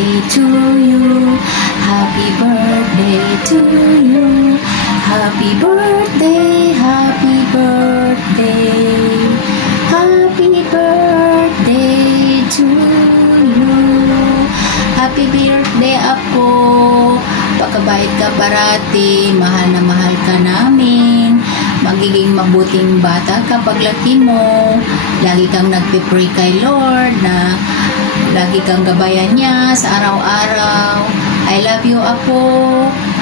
birthday to you. Happy birthday to you. Happy birthday, happy birthday. Happy birthday to you. Happy birthday, Apo. Pagkabait ka parati, mahal na mahal ka namin. Magiging mabuting bata kapag laki mo. Lagi kang nagpipray kay Lord na lagi kang gabayan niya sa araw-araw. I love you, Apo.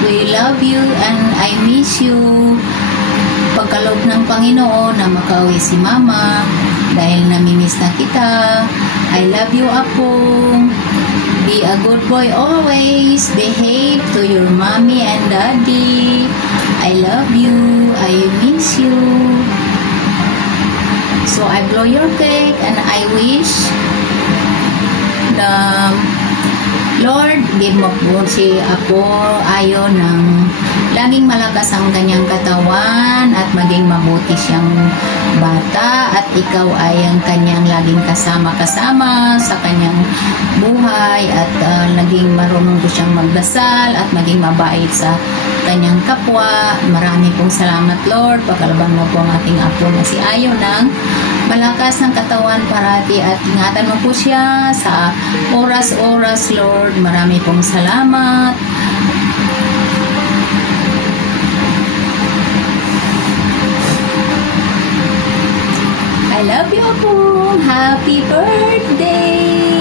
We love you and I miss you. Pagkaloob ng Panginoon na makauwi si Mama dahil namimiss na kita. I love you, Apo. Be a good boy always. Behave to your mommy and daddy. I love you. I miss you. So I blow your cake and I wish the Lord, give mo po si Apo Ayo ng laging malakas ang kanyang katawan at maging mabuti siyang bata at ikaw ay ang kanyang laging kasama-kasama sa kanyang buhay at naging marunong po siyang magdasal at maging mabait sa kanyang kapwa. Marami pong salamat, Lord. Pagkalabang mo po ang ating Apo na si Ayo ng malakas ng katawan parati at ingatan mo po siya sa oras-oras, Lord. Marami pong salamat. I love you po. Happy birthday!